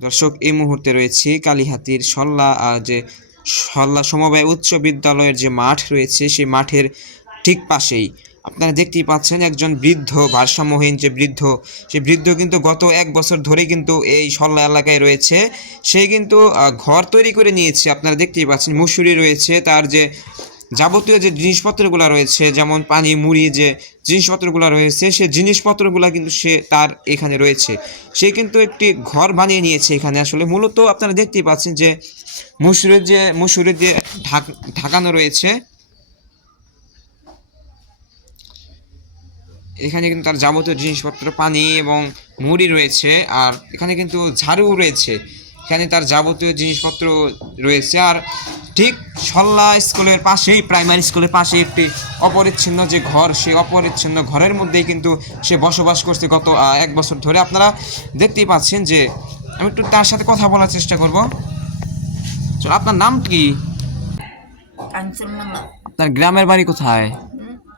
দর্শক এই মুহূর্তে রয়েছে কালিহাতীর সল্লা সমবায় উচ্চ বিদ্যালয়ের যে মাঠ রয়েছে সেই মাঠের ঠিক পাশেই আপনারা দেখতেই পাচ্ছেন একজন বৃদ্ধ, ভারসাম্যহীন যে বৃদ্ধ, সেই বৃদ্ধ কিন্তু গত 1 বছর ধরে কিন্তু এই সল্লা এলাকায় রয়েছে। সে কিন্তু ঘর তৈরি করে নিয়েছে। আপনারা দেখতেই পাচ্ছেন মুসুরি রয়েছে, তার যে যাবতীয় যে জিনিসপত্রগুলো রয়েছে, যেমন পানি মুড়ি যে জিনিসপত্রগুলো রয়েছে, সে জিনিসপত্রগুলো কিন্তু সে তার এখানে রয়েছে। সে কিন্তু একটি ঘর বানিয়ে নিয়েছে এখানে। আসলে মূলত আপনারা দেখতেই পাচ্ছেন যে মুসুরি দিয়ে ঢাকানো রয়েছে। এখানে কিন্তু তার যাবতীয় জিনিসপত্র পানি এবং মুড়ি রয়েছে, আর এখানে কিন্তু ঝাড়ু রয়েছে। এখানে তার যাবতীয় জিনিসপত্র রয়েছে। আর ঠিক সল্লা স্কুলের পাশেই, প্রাইমারি স্কুলের পাশে একটি অপরিচ্ছন্ন যে ঘর, সেই অপরিচ্ছন্ন ঘরের মধ্যেই কিন্তু সে বসবাস করছে গত 1 বছর ধরে। আপনারা দেখতেই পাচ্ছেন যে আমি একটু তার সাথে কথা বলার চেষ্টা করব। চলো, আপনার নাম কি? আপনার গ্রামের বাড়ি কোথায়?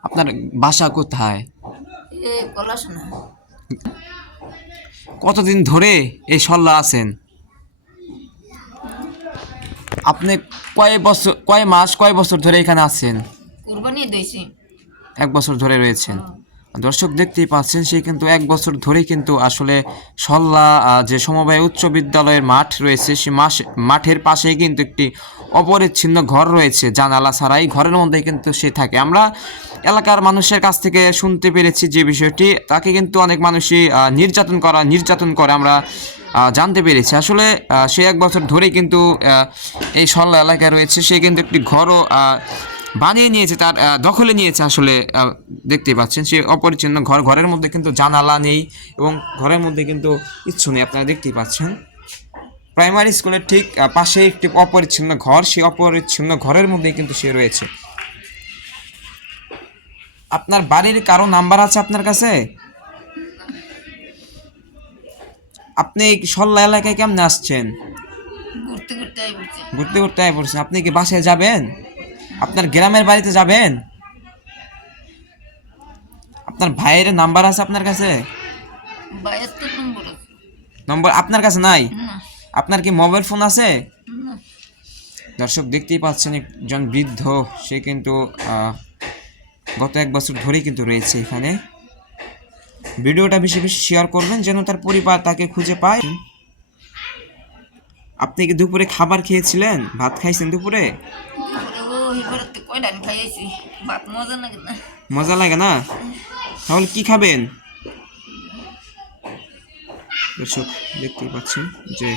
আপনার বাসা কোথায়? কতদিন ধরে এই সল্লা আছেন আপনি? কয় বছর ধরে এখানে আছেন? 1 বছর ধরে রয়েছেন। দর্শক দেখতেই পাচ্ছেন সে কিন্তু 1 বছর ধরেই কিন্তু আসলে সল্লা যে সমবায় উচ্চ বিদ্যালয়ের মাঠ রয়েছে, সে মাঠের পাশেই কিন্তু একটি অপরিচ্ছন্ন ঘর রয়েছে, জানালা ছাড়াই ঘরের মধ্যে কিন্তু সে থাকে। আমরা এলাকার মানুষের কাছ থেকে শুনতে পেরেছি যে বিষয়টি, তাকে কিন্তু অনেক মানুষই নির্যাতন করে আমরা জানতে পেরেছি। আসলে সে 1 বছর ধরেই কিন্তু এই সল্লা এলাকায় রয়েছে। সে কিন্তু একটি ঘরও বানিয়ে নিয়েছে, তার দখলে নিয়েছে। আসলে দেখতেই পাচ্ছেন সে অপরিচ্ছন্ন ঘরের মধ্যে কিন্তু জানালা নেই এবং ঘরের মধ্যে কিন্তু কিচ্ছু নেই। আপনারা দেখতেই পাচ্ছেন প্রাইমারি স্কুলের ঠিক পাশে একটি অপরিচ্ছন্ন ঘর, সেই অপরিচ্ছন্ন ঘরের মধ্যে কিন্তু সে রয়েছে। আপনার বাড়ির কারো নাম্বার আছে আপনার কাছে? আপনি এই সল্লা এলাকায় কেমনে আসছেন? ঘুরতে ঘুরতে আয় পড়ছেন। আপনি কি বাসায় যাবেন? আপনার গ্রামের বাড়িতে যাবেন? আপনার ভাইয়ের নাম্বার আছে আপনার কাছে? নম্বর আপনার কাছে নাই? আপনার কি মোবাইল ফোন আছে? দর্শক দেখতেই পাচ্ছেন একজন বৃদ্ধ, সে কিন্তু গত 1 বছর ধরেই কিন্তু রয়েছে এখানে। ভিডিওটা বেশি বেশি শেয়ার করবেন যেন তার পরিবার তাকে খুঁজে পায়। আপনি কি দুপুরে খাবার খেয়েছিলেন? ভাত খাইছেন দুপুরে? মজা লাগে না? তাহলে কি খাবেন? দর্শক দেখতেই পাচ্ছেন যে